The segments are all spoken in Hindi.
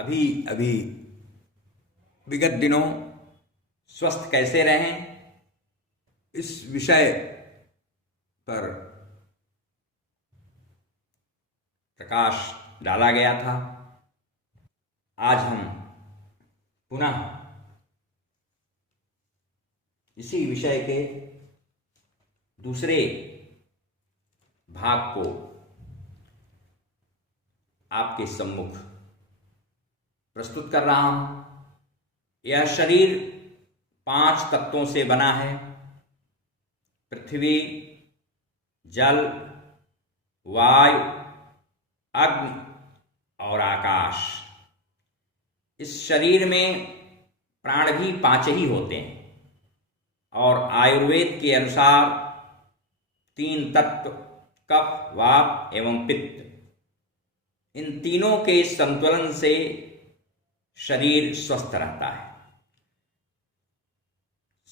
अभी अभी विगत दिनों स्वस्थ कैसे रहें, इस विषय पर प्रकाश डाला गया था। आज हम पुनः इसी विषय के दूसरे भाग को आपके सम्मुख प्रस्तुत कर रहा हूं। यह शरीर 5 तत्वों से बना है: पृथ्वी, जल, वायु, अग्नि और आकाश। इस शरीर में प्राण भी 5 ही होते हैं और आयुर्वेद के अनुसार 3 तत्व कफ, वात एवं पित्त, इन तीनों के संतुलन से शरीर स्वस्थ रहता है।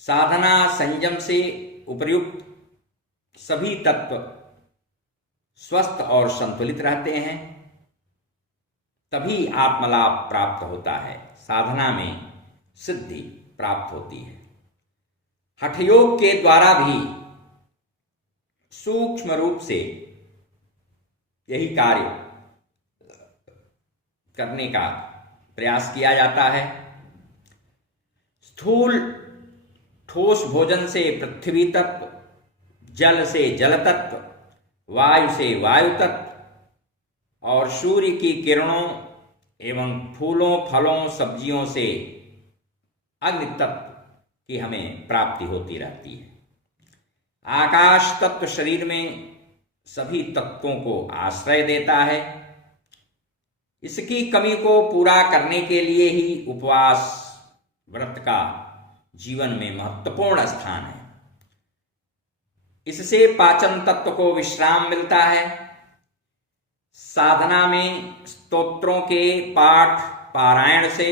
साधना संयम से उपर्युक्त सभी तत्व स्वस्थ और संतुलित रहते हैं, तभी आत्मलाभ प्राप्त होता है, साधना में सिद्धि प्राप्त होती है। हठयोग के द्वारा भी सूक्ष्म रूप से यही कार्य करने का प्रयास किया जाता है। स्थूल ठोस भोजन से पृथ्वी तत्व, जल से जल तत्व, वायु से वायु तत्व और सूर्य की किरणों एवं फूलों, फलों, सब्जियों से अग्नि तत्व की हमें प्राप्ति होती रहती है। आकाश तत्व शरीर में सभी तत्वों को आश्रय देता है। इसकी कमी को पूरा करने के लिए ही उपवास व्रत का जीवन में महत्वपूर्ण स्थान है। इससे पाचन तत्व को विश्राम मिलता है। साधना में स्तोत्रों के पाठ पारायण से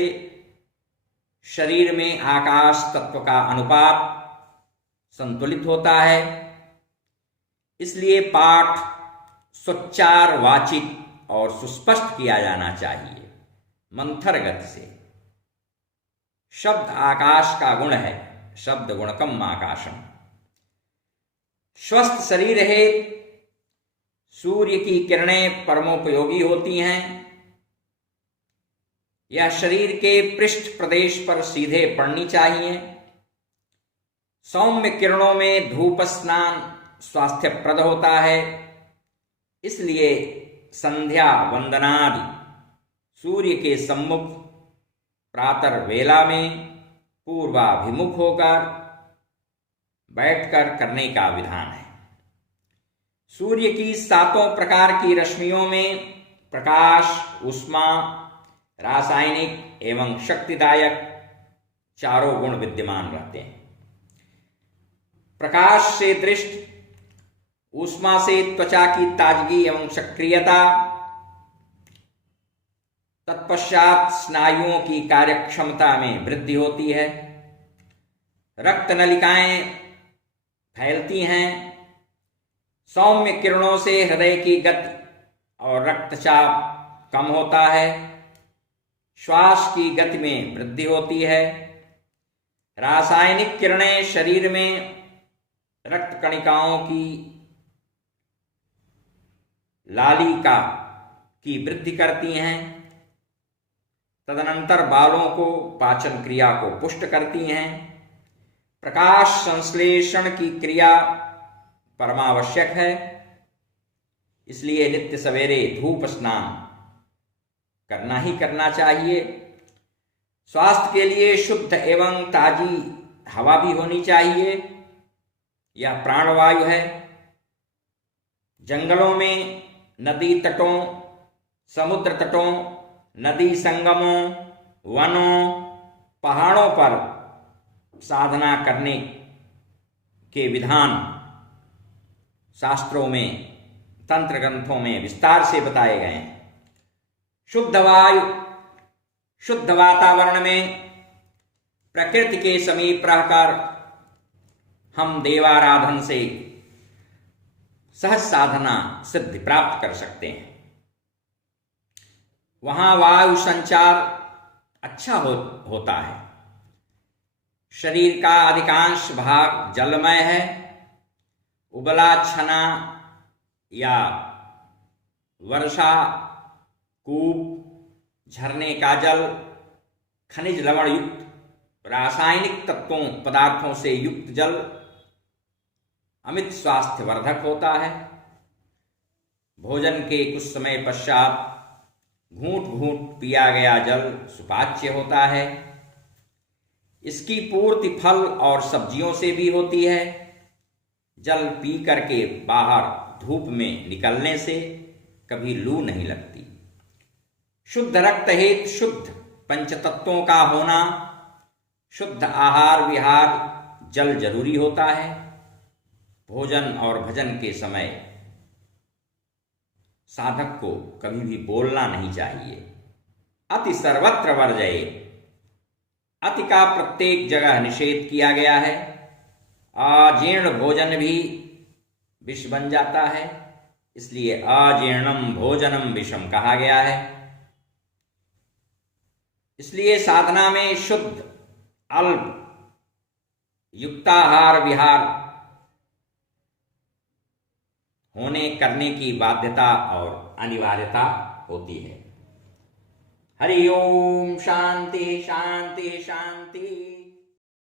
शरीर में आकाश तत्व का अनुपात संतुलित होता है। इसलिए पाठ सुच्चार वाचिक और सुस्पष्ट किया जाना चाहिए, मंथर गति से। शब्द आकाश का गुण है, शब्द गुणकम आकाशम। स्वस्थ शरीर है, सूर्य की किरणें परमोपयोगी होती हैं। यह शरीर के पृष्ठ प्रदेश पर सीधे पड़नी चाहिए। सौम्य किरणों में धूप स्नान स्वास्थ्यप्रद होता है। इसलिए संध्या वंदनादि सूर्य के सम्मुख प्रातः वेला में पूर्वाभिमुख होकर बैठकर करने का विधान है। सूर्य की 7 प्रकार की रश्मियों में प्रकाश, ऊष्मा, रासायनिक एवं शक्तिदायक 4 गुण विद्यमान रहते हैं। प्रकाश से दृष्टि, ऊष्मा से त्वचा की ताजगी एवं सक्रियता, तत्पश्चात स्नायुओं की कार्यक्षमता में वृद्धि होती है। रक्त नलिकाएं फैलती हैं। सौम्य किरणों से हृदय की गति और रक्तचाप कम होता है। श्वास की गति में वृद्धि होती है। रासायनिक किरणें शरीर में रक्त कणिकाओं की लालिका की वृद्धि करती हैं। तदनंतर बालों को पाचन क्रिया को पुष्ट करती हैं। प्रकाश संश्लेषण की क्रिया परमावश्यक है। इसलिए नित्य सवेरे धूप स्नान करना ही करना चाहिए। स्वास्थ्य के लिए शुद्ध एवं ताजी हवा भी होनी चाहिए। यह प्राणवायु है। जंगलों में, नदी तटों, समुद्र तटों, नदी संगमों, वनों, पहाड़ों पर साधना करने के विधान शास्त्रों में, तंत्र ग्रंथों में विस्तार से बताए गए हैं। शुद्ध वायु, शुद्ध वातावरण में प्रकृति के समीप रहकर हम देवाराधन से सहज साधना सिद्धि प्राप्त कर सकते हैं। वहाँ वायु संचार अच्छा होता है। शरीर का अधिकांश भाग जलमय है। उबला छना या वर्षा कूप, झरने का जल, खनिज लवण युक्त, रासायनिक पदार्थों से युक्त जल अमित स्वास्थ्यवर्धक होता है। भोजन के कुछ समय पश्चात घूंट घूंट पिया गया जल सुपाच्य होता है। इसकी पूर्ति फल और सब्जियों से भी होती है। जल पी करके बाहर धूप में निकलने से कभी लू नहीं लगती। शुद्ध रक्त हेतु शुद्ध पंचतत्वों का होना, शुद्ध आहार विहार, जल जरूरी होता है। भोजन और भजन के समय साधक को कभी भी बोलना नहीं चाहिए। अति सर्वत्र वर्जयेत्। अति का प्रत्येक जगह निषेध किया गया है। अजीर्ण भोजन भी विष बन जाता है, इसलिए अजीर्णम भोजनम विषम कहा गया है। इसलिए साधना में शुद्ध अल्प युक्ताहार विहार होने करने की बाध्यता और अनिवार्यता होती है। हरि ओम। शांति शांति शांति।